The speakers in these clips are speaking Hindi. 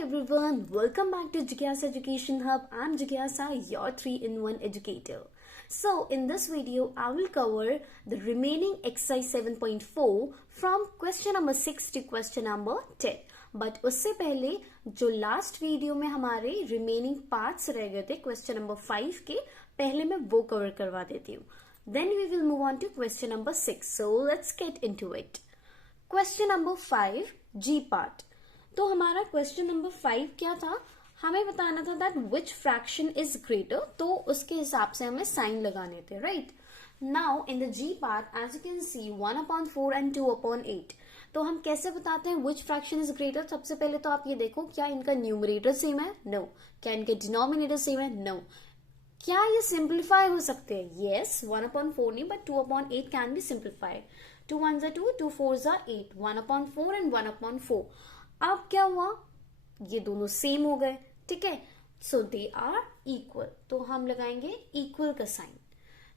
everyone, welcome back to Jigyasa Education Hub. I'm Jigyasa, your 3-in-1 educator. So in this video, I will cover the remaining exercise 7.4 from question number 6 to question number 10. But उससे पहले जो लास्ट वीडियो में हमारे रिमेनिंग पार्ट्स रह गए थे क्वेश्चन नंबर 5 के, पहले मैं वो कवर करवा देती हूँ. Then we will move on to question number 6. So let's get into it. Question number 5, G part. तो हमारा क्वेश्चन नंबर 5 क्या था, हमें बताना था that which fraction is greater, तो उसके हिसाब से हमें साइन लगाने थे, right. Now in the G part as you can see 1/4 and 2/8. तो हम कैसे बताते हैं विच फ्रैक्शन इज ग्रेटर. सबसे पहले तो आप ये देखो, क्या इनका न्यूमरेटर सेम है? नो. क्या इनके डिनोमिनेटर सेम है? नो. क्या ये सिंप्लीफाई हो सकते हैं? यस. 1/4 नहीं but 2/8 can be simplified. 2 1s are 2, 2 4s are 8, 1/4 and 1/4. अब क्या हुआ, ये दोनों सेम हो गए, ठीक है. सो दे आर इक्वल, तो हम लगाएंगे इक्वल का sign.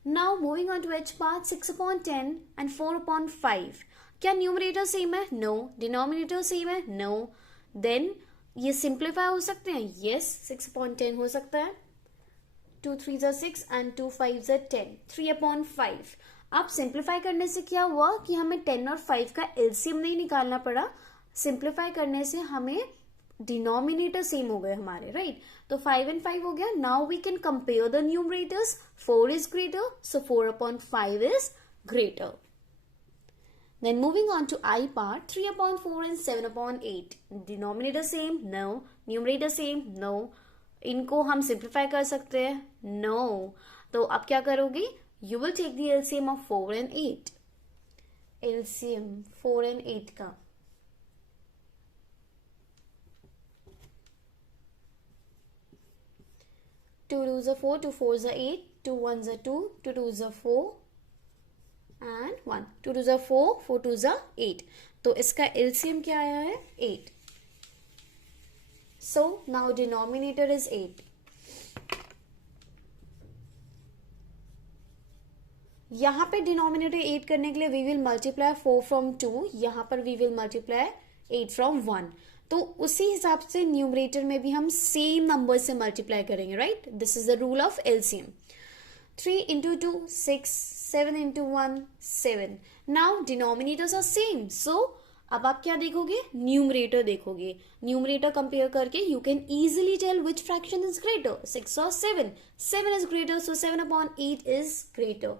Now moving on to H part, 6/10 and 4/5. क्या न्यूमरेटर सेम है? नो. डिनोमिनेटर सेम है? नो. देन ये सिंप्लीफाई हो सकते हैं? यस. 6/10 हो सकता है. 2 3s are 6 and 2 5s are 10. 3/5. अब सिंप्लीफाई करने से क्या हुआ कि हमें 10 और 5 का एलसीएम नहीं निकालना पड़ा. सिंप्लीफाई करने से हमें डिनोमिनेटर सेम हो गए हमारे, राइट. तो 5 and 5 हो गया. Now we can compare the numerators. 4 is greater, so 4/5 is greater. Then moving on to I part, 3/4 and 7/8. Denominator same? No. Numerator same? No. इनको हम सिंप्लीफाई कर सकते हैं? No. तो अब क्या करोगे? You will take the LCM of 4 and 8. LCM 4 and 8 का 2 2s are 4, 2 4s are 8, 2 1s are 2, 2 2s are 4 and 1. 2 2s are 4, 4 2s are 8. तो इसका LCM क्या आया है? 8. So now denominator is 8. यहाँ पे डिनोमिनेटर 8 करने के लिए वी विल मल्टीप्लाई 4 फ्रॉम 2, यहाँ पर वी विल मल्टीप्लाई 8 फ्रॉम 1. तो उसी हिसाब से न्यूमरेटर में भी हम सेम नंबर से मल्टीप्लाई करेंगे, right. This is the rule of LCM. 3 into 2 6, 7 into 1 7. Now denominators are same, so अब आप क्या देखोगे? न्यूमरेटर देखोगे. न्यूमरेटर कंपेयर करके you can easily tell which fraction is greater, 6 और 7. 7 is greater, so 7/8 is greater,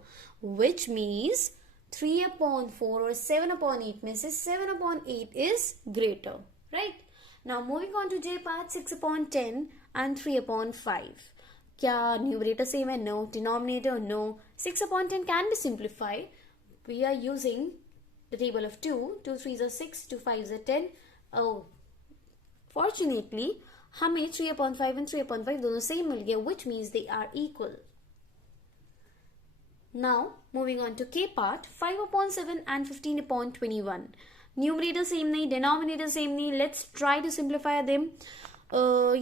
which means 3/4 और 7/8 में से 7/8 is greater, right. Now moving on to J part, 6/10 and 3/5. क्या न्यूमरेटर सेम है? No. Denominator? No. 6/10 can be simplified. We are using the table of 2. 2 3s are 6, 2 5s are 10. Oh, fortunately हमें 3/5 and 3/5 दोनों सेम मिल गया, which means they are equal. Now moving on to K part, 5/7 and 15/21. Numerator same नहीं, डिनोमिनेटर सेम नहीं. Let's try to simplify them.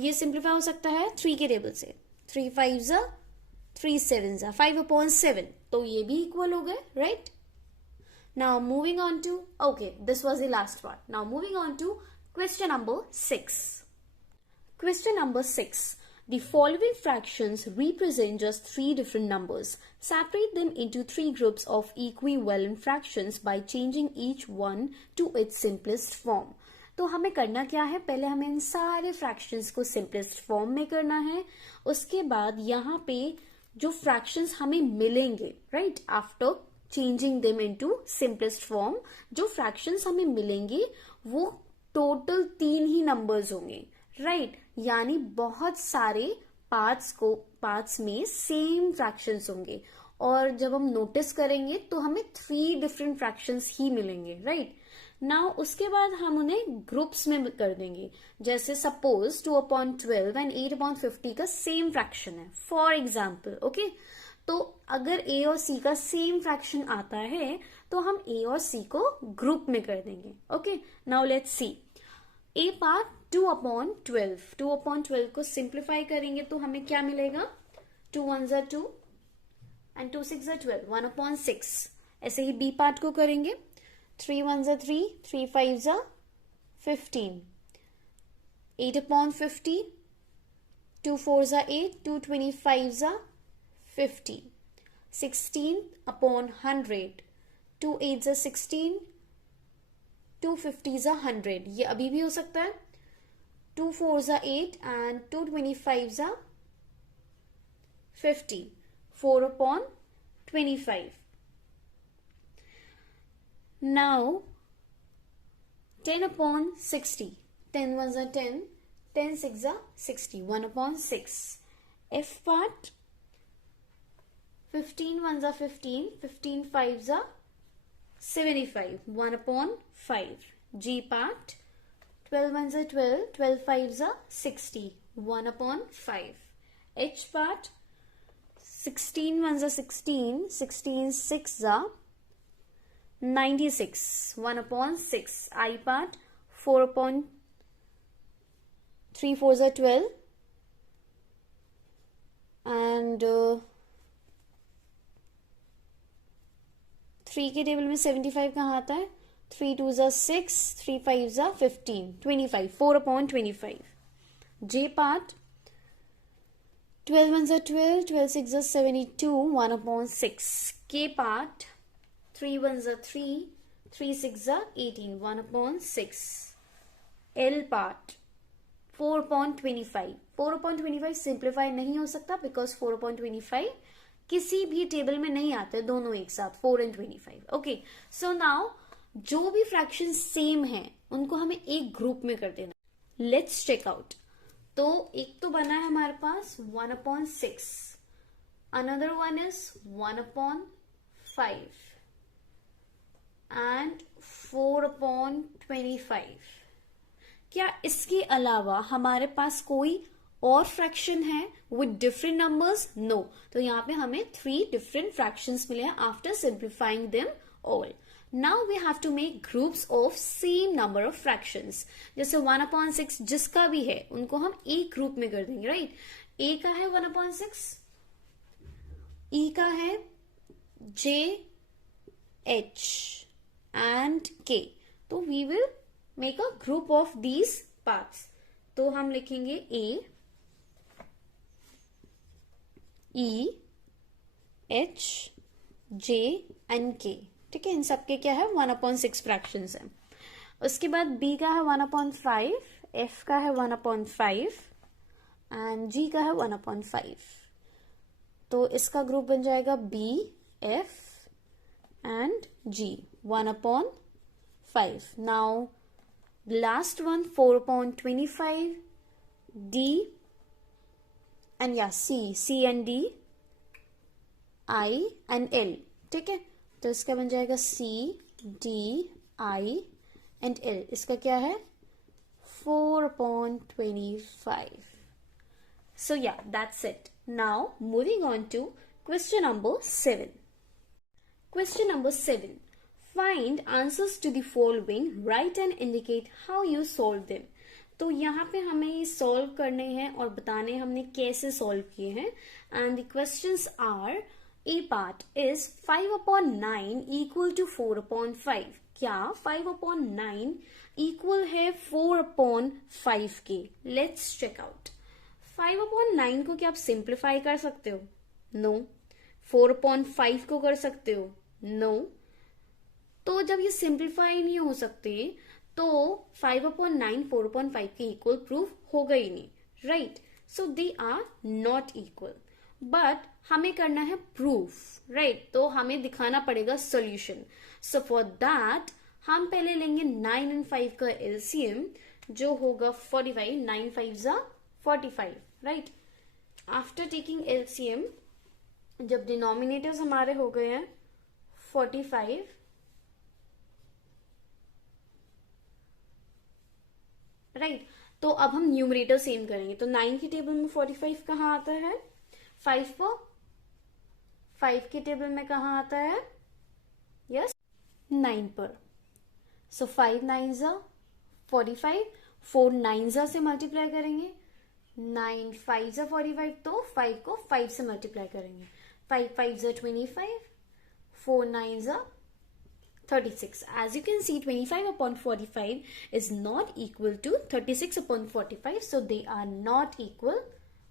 ये सिंप्लीफाई हो सकता है 3 के टेबल से. 3 5s are 3 7s are 5/7. तो ये भी इक्वल हो गए, right. Now moving on to, okay, this was the last part. Now moving on to question number 6. Question number 6. The following fractions represent just 3 different numbers. Separate them into 3 groups of equivalent fractions by changing each one to its simplest form. तो हमें करना क्या है? पहले हमें इन सारे फ्रैक्शंस को सिंपलेस्ट फॉर्म में करना है. उसके बाद यहाँ पे जो फ्रैक्शंस हमें मिलेंगे, right, after changing them into simplest form, जो फ्रैक्शंस हमें मिलेंगे वो टोटल 3 ही नंबर्स होंगे, राइट. यानी बहुत सारे पार्ट्स में सेम फ्रैक्शंस होंगे, और जब हम नोटिस करेंगे तो हमें 3 डिफरेंट फ्रैक्शंस ही मिलेंगे, राइट. नाउ उसके बाद हम उन्हें ग्रुप्स में कर देंगे. जैसे सपोज 2/12 एंड 8/50 का सेम फ्रैक्शन है, फॉर एग्जाम्पल, ओके. तो अगर ए और सी का सेम फ्रैक्शन आता है तो हम ए और सी को ग्रुप में कर देंगे, okay. Now let's see A part 2/12. 2/12 को सिंप्लीफाई करेंगे तो हमें क्या मिलेगा? 2 1s are 2 and 2 6s are 12, 1/6. ऐसे ही बी पार्ट को करेंगे. 3 1s are 3, 3 5s are 15. 8 upon 50, 2 4s are 8, 2 25s are 50. 16 upon 100, 2 8s are 16, 2 50s are 100. ये अभी भी हो सकता है. 2 4s are 8 and 2 25s are 50. 4 upon 25. Now 10 upon 60. 10 ones are 10, 10 6 are 60. 1 upon 6. F part, 15 ones are 15, 15 5s are 75. 1 upon 5. G part, 12 ones are 12, 12 5s are 60. 1 upon 5. H part, 16 ones are 16, 16 6s are 96. 1 upon 6. I part, 4 upon 3 4s are 12 and 3 के टेबल में 75 कहाँ आता है? 3 2s are 6, 3 5s are 15, 25. 4 upon 25. J part, 12 ones are 12, 12 6 are 72, 1 upon 6. K part, 3 ones are 3, 3 6 are 18, 1 upon 6. L part, 4 upon 25. 4 upon 25 simplify नहीं हो सकता बिकॉज 4 upon 25 किसी भी टेबल में नहीं आते दोनों एक साथ 4 and 25. ओके, सो नाउ जो भी फ्रैक्शन सेम है उनको हमें एक ग्रुप में कर देना. Let's check out. तो एक तो बना है हमारे पास 1 upon 6, another one is 1 upon 5 and 4 upon 25. क्या इसके अलावा हमारे पास कोई और फ्रैक्शन है विद डिफरेंट नंबर्स? नो. तो यहाँ पे हमें 3 डिफरेंट फ्रैक्शंस मिले हैं after simplifying them all. Now we have to make groups of same number of fractions. जैसे 1 upon 6 जिसका भी है उनको हम एक ग्रुप में कर देंगे. राइट, ए का है 1 upon 6, ई का है जे एच एंड के. तो we will make a group of these parts. तो हम लिखेंगे ए, ई, एच, जे एंड के. ठीक है, इन सबके क्या है 1 upon 6 फ्रैक्शंस है. उसके बाद बी का है 1 upon 5, एफ का है 1 upon 5 एंड जी का है 1 upon 5. तो इसका ग्रुप बन जाएगा B, F and G, 1 upon 5. नाउ last one 4 upon 25, D and C and D, I and L. ठीक है, तो इसका बन जाएगा C, D, I and L. इसका क्या है 4 upon 25. So yeah, that's it. Now moving on to question number 7. Question number 7. Find answers to the following. Write and indicate how you solve them. तो यहाँ पे हमें ये सॉल्व करने हैं और बताने हमने कैसे सॉल्व किए हैं. And the questions are, A part is 5 upon 9 equal to 4 upon 5. क्या 5 upon 9 इक्वल है 4 upon 5 के? Let's check out. 5 upon 9 को क्या आप सिंप्लीफाई कर सकते हो? नो. 4 upon 5 को कर सकते हो? नो. तो जब ये सिंप्लीफाई नहीं हो सकते तो 5 upon 9 4 upon 5 के इक्वल प्रूफ होगा ही नहीं. Right, so they are not equal. But हमें करना है प्रूफ. राइट, तो हमें दिखाना पड़ेगा सोल्यूशन. सो फॉर दैट हम पहले लेंगे 9 and 5 का एलसीएम जो होगा 45. 9 5s are 45. Right, after taking LCM जब डिनोमिनेटर्स हमारे हो गए हैं 45, राइट, तो अब हम न्यूमरेटर सेम करेंगे. तो 9 की टेबल में 45 कहाँ आता है? 5 पर. 5 की टेबल में कहाँ आता है? यस, 9 पर. सो 5 9s are 45. 4 9s से मल्टीप्लाई करेंगे. 9 5s are 45. तो 5 को 5 से मल्टीप्लाई करेंगे. 5 5s are 25. 4 9s are 36. As you can see, 25 upon 45 is not equal to 36 upon 45. So they are not equal.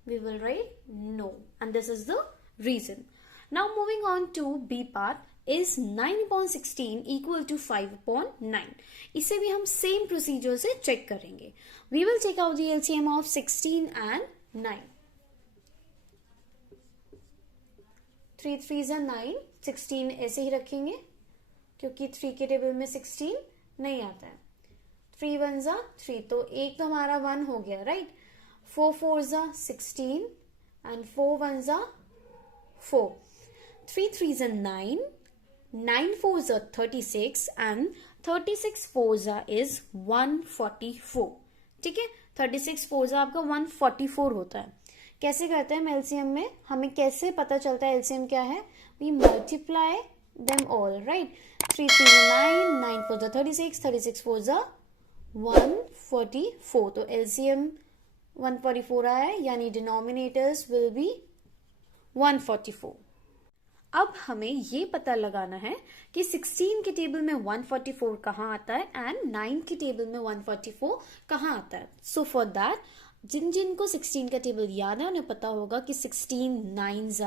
We will write no. And this is the reason. Now moving on to B part. Is 9 upon 16 equal to 5 upon 9? इसे भी हम same procedure से check करेंगे. We will take out the LCM of 16 and 9. 3 3s are 9. 16 ऐसे ही रखेंगे क्योंकि 3 के टेबल में 16 नहीं आता है. 3 1s are 3, तो एक तो हमारा 1 हो गया, right? 4 4s are 16 and 4 1s are 4. 3 3s are 9. 9 4s are 36 and 36 4s is 144. ठीक है, 36 4s आपका 144 होता है. कैसे करते हैं हम एलसीएम में? हमें कैसे पता चलता है एलसीएम क्या है? We multiply them all, right? 3 3 9, 9 4 36, 36 4 144. तो एलसीएम 144 आया है, यानी डिनोमिनेटर्स विल बी 144. अब हमें ये पता लगाना है कि 16 के टेबल में 144 कहाँ आता है एंड 9 के टेबल में 144 कहाँ आता है. सो फॉर दैट, जिनको 16 का टेबल याद है उन्हें पता होगा कि 16 9s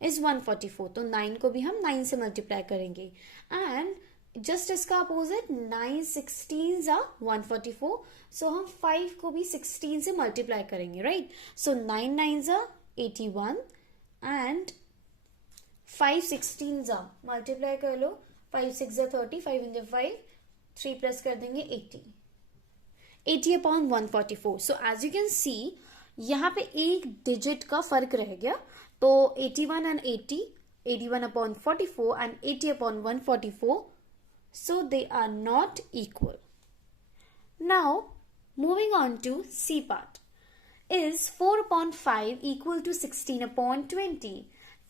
is 144. तो 9 को भी हम 9 से मल्टीप्लाई करेंगे. एंड जस्ट इसका अपोजिट, 9 16s are 144. सो हम 5 को भी 16 से मल्टीप्लाई करेंगे, right? So 9 9s are 81 and 5 16s are, multiply कर लो. 5 6 are 30, 5 into 5, 3 प्लस कर देंगे 80. 80 upon 144. So as you can see यहाँ पे एक डिजिट का फर्क रह गया. तो 81 and 80, 81 upon 44 and 80 upon 144. So they are not equal. Now moving on to C part. Is 4 upon 5 equal to 16 upon 20?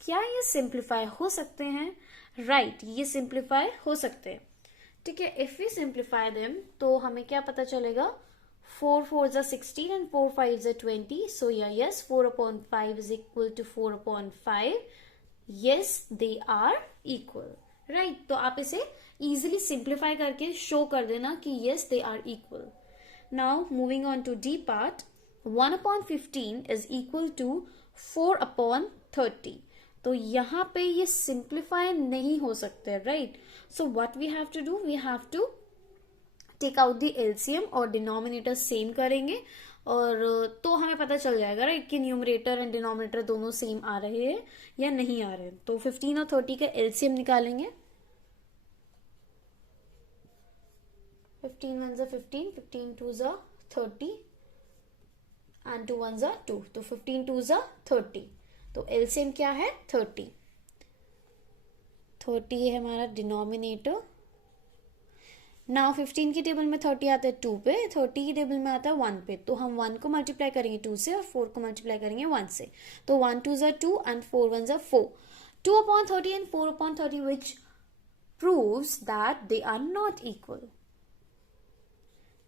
क्या ये सिंप्लीफाई हो सकते हैं? राइट, ये सिंप्लीफाई हो सकते हैं. ठीक है, इफ वी सिंप्लीफाई देम तो हमें क्या पता चलेगा? 4 4s are 16 and 4 5s are 20. So yeah, yes, 4 upon 5 is equal to 4 upon 5. Yes, they are equal. Right, तो आप इसे easily simplify करके show कर देना कि yes, they are equal. Now moving on to D part. 1 upon 15 is equal to 4 upon 30. तो यहाँ पे ये सिंप्लीफाई नहीं हो सकते, right? So what we have to do, we have to take out the LCM और डिनोमिनेटर सेम करेंगे और तो हमें पता चल जाएगा, राइट, कि न्यूमरेटर एंड डिनोमिनेटर दोनों सेम आ रहे हैं या नहीं आ रहे हैं. तो 15 और 30 का एलसीएम निकालेंगे. 15 1s are 15, 15 2s are 30 and 2 1s are 2. तो 15 2s are 30. तो एलसीएम क्या है? 30. 30 है हमारा डिनोमिनेटर. नाउ 15 की टेबल में 30 आता है 2 पे, 30 की टेबल में आता है 1 पे. तो हम 1 को मल्टीप्लाई करेंगे 2 से और 4 को मल्टीप्लाई करेंगे 1 से. तो 1 2s are 2 and 4 1s are 4. 2 upon 30 and 4 upon 30, which proves that they are not equal.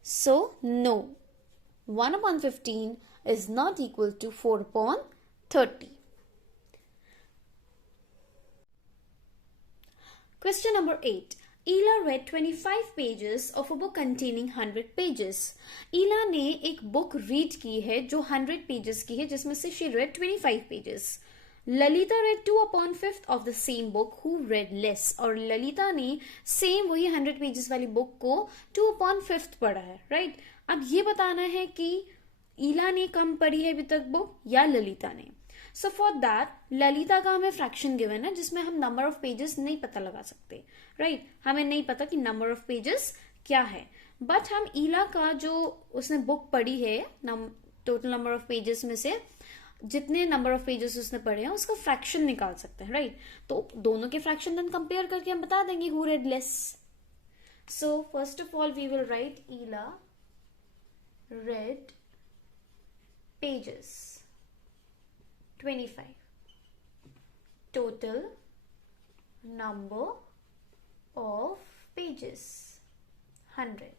So no, 1 upon 15 is not equal to 4 upon 30. Question number 8. Ela read 25 pages of a book containing 100 pages. Ela ने एक बुक रीड की है जो 100 pages की है, जिसमें से she read 25 pages. Lalita read 2 upon 5th of the same book, who read less. और ललिता ने सेम वही 100 pages वाली बुक को 2 upon 5th पढ़ा है, राइट? अब ये बताना है कि ईला ने कम पढ़ी है अभी तक बुक या ललिता ने. सो फॉर दैट, ललिता का हमें फ्रैक्शन गिवन है जिसमें हम नंबर ऑफ पेजेस नहीं पता लगा सकते, राइट? हमें नहीं पता कि नंबर ऑफ पेजेस क्या है. बट हम ईला का जो उसने बुक पढ़ी है, टोटल नंबर ऑफ पेजेस में से जितने नंबर ऑफ पेजेस उसने पढ़े हैं उसका फ्रैक्शन निकाल सकते हैं, राइट? तो दोनों के फ्रैक्शन देन कंपेयर करके हम बता देंगे who read less. So first of all we will write Ela read pages 25. Total number of pages 100.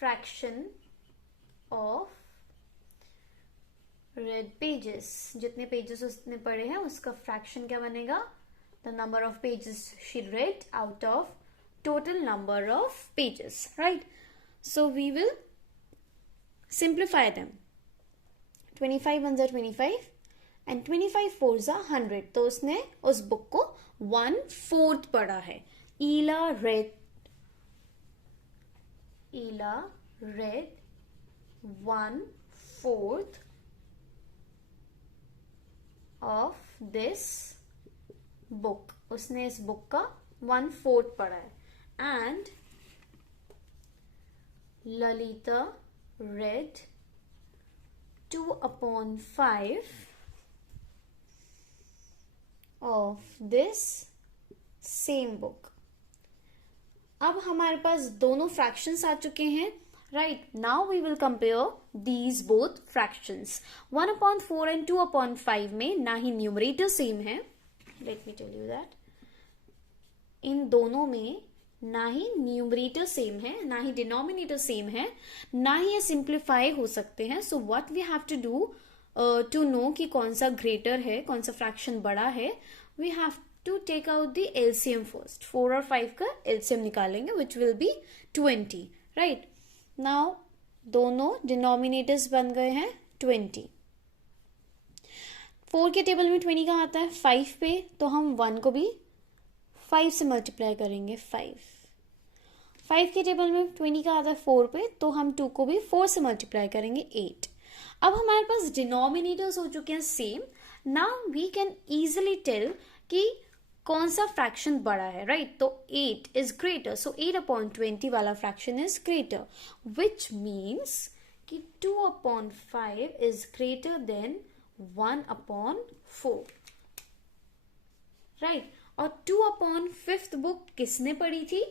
Fraction of read pages, जितने pages उसने पढ़े हैं उसका fraction क्या बनेगा? the number of pages she read out of total number of pages, right? So we will simplify them. 25 ones are 25 and 25 fours are 100. तो उसने उस बुक को 1/4 पढ़ा है. Ela read 1/4 of this book. उसने इस बुक का 1/4 पढ़ा है. And Lalita read 2/5 of this same book. अब हमारे पास दोनों फ्रैक्शंस आ चुके हैं. Right, now we will compare these both fractions. 1/4 and 2/5 में ना ही न्यूमरेटर सेम है. Let me tell you that. इन दोनों में ना ही न्यूमरेटर सेम है, ना ही डिनोमिनेटर सेम है, ना ही ये सिंप्लीफाई हो सकते हैं. So what we have to do to know कि कौन सा ग्रेटर है, कौन सा फ्रैक्शन बड़ा है, we have to take out the LCM first. 4 और 5 का एलसीएम निकालेंगे which will be 20. Right, now दोनों डिनोमिनेटर्स बन गए हैं 20. 4 के टेबल में 20 का आता है 5 पे, तो हम 1 को भी 5 से मल्टीप्लाई करेंगे. 5 के टेबल में 20 का आता है 4 पे, तो हम 2 को भी 4 से मल्टीप्लाई करेंगे 8. अब हमारे पास डिनोमिनेटर्स हो चुके हैं same. Now we can easily tell कि कौन सा फ्रैक्शन बड़ा है. राइट, तो 8 इज ग्रेटर, सो 8/20 वाला fraction is greater, which means कि 2/5 इज ग्रेटर देन 1/4. राइट, और 2/5 बुक किसने पढ़ी थी?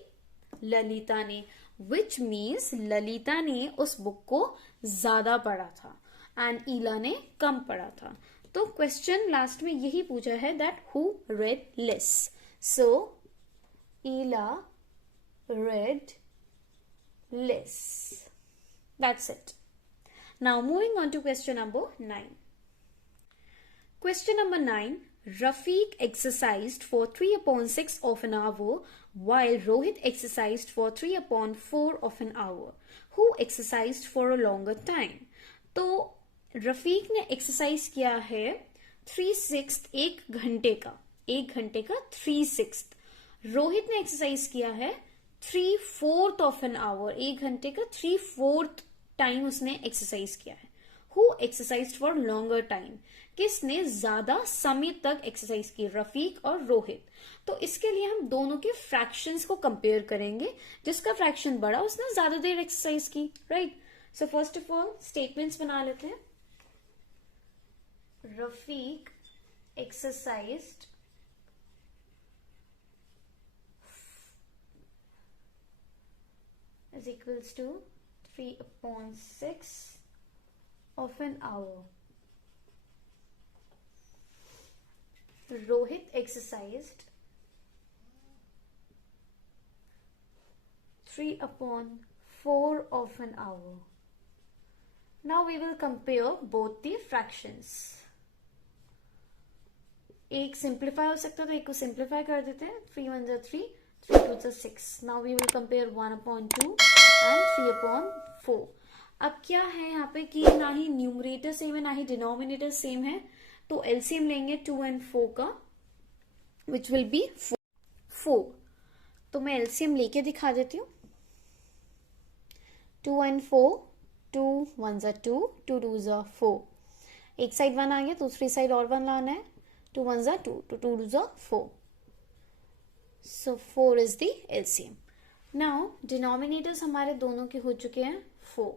ललिता ने, विच मीन्स ललिता ने उस बुक को ज्यादा पढ़ा था एंड ईला ने कम पढ़ा था. तो क्वेश्चन लास्ट में यही पूछा है that who read less. So Ela read less. That's it. Now moving on to question number 9. Question number 9. Rafiq exercised for 3/6 of an hour while Rohit exercised for 3/4 of an hour. Who exercised for a longer time? तो रफीक ने एक्सरसाइज किया है 3/6 एक घंटे का 3/6. रोहित ने एक्सरसाइज किया है 3/4 ऑफ एन आवर, 1 घंटे का 3/4 टाइम उसने एक्सरसाइज किया है. Who exercise for longer time? किसने ज्यादा समय तक एक्सरसाइज की? रफीक और रोहित. तो इसके लिए हम दोनों के फ्रैक्शंस को कंपेयर करेंगे. जिसका फ्रैक्शन बड़ा उसने ज्यादा देर एक्सरसाइज की. Right, so first of all statements बना लेते हैं. Rafiq exercised is equals to 3/6 of an hour. Rohit exercised 3/4 of an hour. Now we will compare both the fractions. एक सिंप्लीफाई हो सकता है तो एक को सिंप्लीफाई कर देते हैं. 3 1 3, 3 2 6. Now we will compare 1/2 and 3/4. अब क्या है यहाँ पे कि ना ही न्यूमरेटर सेम है ना ही डिनोमिनेटर सेम है, तो एलसीएम लेंगे 2 and 4 का, विच विल बी 4. तो मैं एलसीएम लेके दिखा देती हूँ. 2 and 4, 2 1s are 2, 2 2s are 4. एक साइड 1 आ गया, दूसरी साइड और 1 लाना है. 2 1s are 2, 2 2s are 4. So 4 is the LCM. Now denominators हमारे दोनों के हो चुके हैं 4.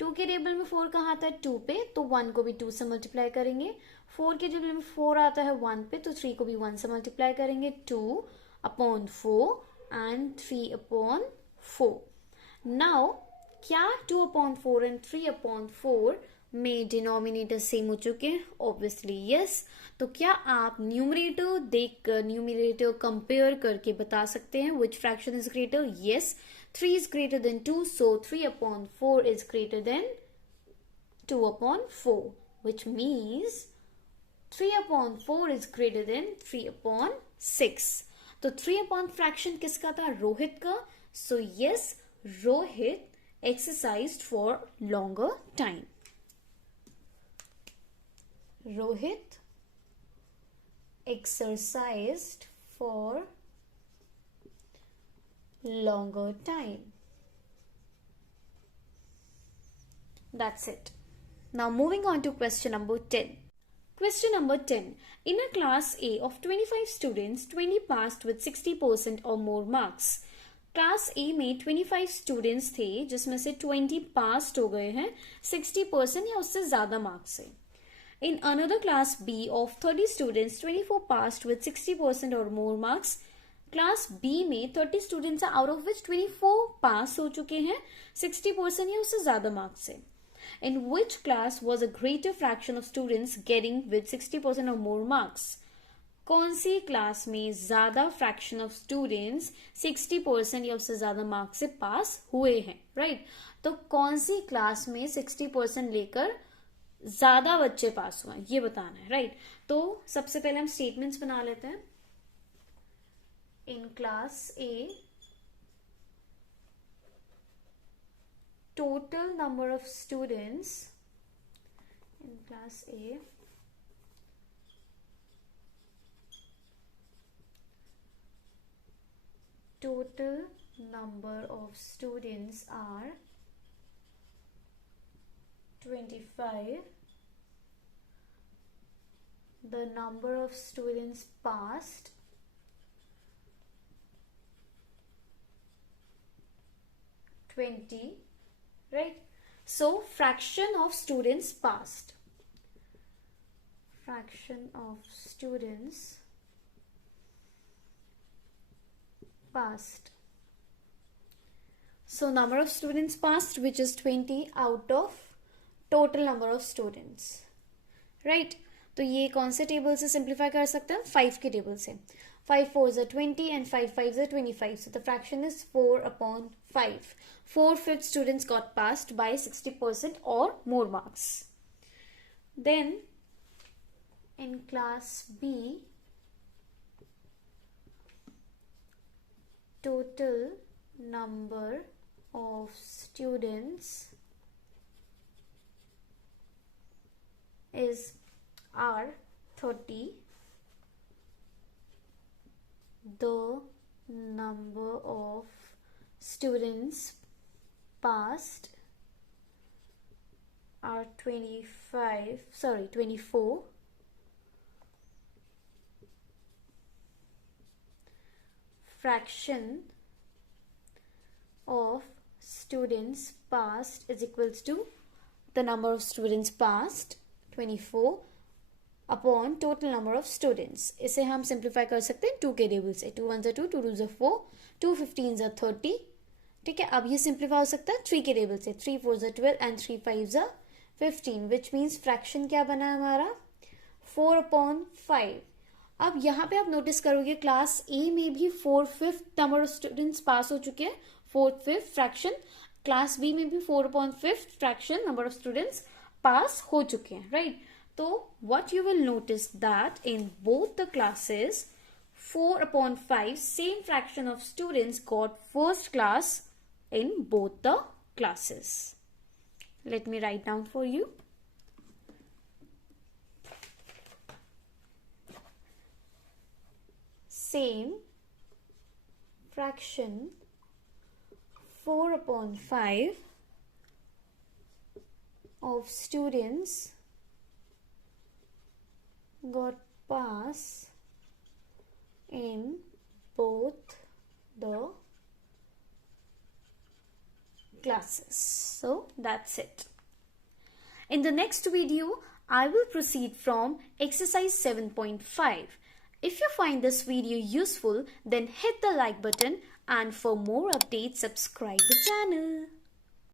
2 के टेबल में 4 कहाँ आता है 2 पे, तो 1 को भी 2 से मल्टीप्लाई करेंगे. 4 के टेबल में 4 आता है 1 पे, तो 3 को भी 1 से मल्टीप्लाई करेंगे. 2/4 and 3/4. नाउ क्या 2/4 and 3/4 में डिनोमिनेटर सेम हो चुके हैं? Obviously yes. तो क्या आप न्यूमरेटर देखकर न्यूमरेटर कंपेयर करके बता सकते हैं विच fraction is greater? Yes, 3 is greater than 2, so 3/4 is greater than 2/4, which means 3/4 is greater than 3/6. तो 3 फ्रैक्शन किसका था? रोहित का. So yes, Rohit exercised for longer time. Rohit exercised for longer time. That's it. Now moving on to question number 10. Question number 10. In a class A of 25 students, 20 passed with 60% or more marks. Class A में 25 स्टूडेंट्स थे जिसमें से 20 पास हो गए हैं 60% या उससे ज्यादा मार्क्स से. In another class B of 30 students, 24 passed with 60% or more marks. Class B में 30 स्टूडेंट्स हैं आउट ऑफ विच 24 पास हो चुके हैं 60% या उससे ज्यादा मार्क्स से. In which class was a greater fraction of students getting with 60% or more marks? कौन सी क्लास में ज्यादा फ्रैक्शन ऑफ स्टूडेंट्स 60% या उससे ज्यादा मार्क्स से पास हुए हैं, राइट? तो कौन सी क्लास में 60% लेकर ज्यादा बच्चे पास हुए हैं ये बताना है, राइट? तो सबसे पहले हम स्टेटमेंट्स बना लेते हैं. In class A total number of students in class A total number of students are 25. The number of students passed 20. Right? So fraction of students passed. Fraction of students passed. So number of students passed, which is 20 out of total number of students. Right? तो ये कौन से टेबल से सिंप्लीफाई कर सकते हैं? 5 के टेबल से. 5 4s are 20 and 5 5s are 25. So the fraction is 4/5. 4/5 students got passed by 60% or more marks. Then in class B, total number of students are 30. The number of students passed are 24. Fraction of students passed is equals to the number of students passed 24 upon total number of students. इसे हम सिंप्लीफाई कर सकते हैं 2 के टेबल से. 2 1s are 2, 2 2s are 4, 2 15s are 30. ठीक है, अब ये सिंप्लीफाई हो सकता है 3 के टेबल से. 3 4s are 12 and 3 5s are 15, which means fraction क्या बना है हमारा 4/5. अब यहाँ पे आप नोटिस करोगे क्लास ए में भी 4/5 नंबर ऑफ स्टूडेंट्स पास हो चुके हैं. 4/5 फ्रैक्शन. क्लास बी में भी 4/5 fraction number of students pass हो चुके हैं, right? So what you will notice that in both the classes 4/5 same fraction of students got first class in both the classes. Let me write down for you. Same fraction 4/5 of students got pass in both the classes. So that's it. In the next video, I will proceed from exercise 7.5. If you find this video useful, then hit the like button, and for more updates, subscribe the channel.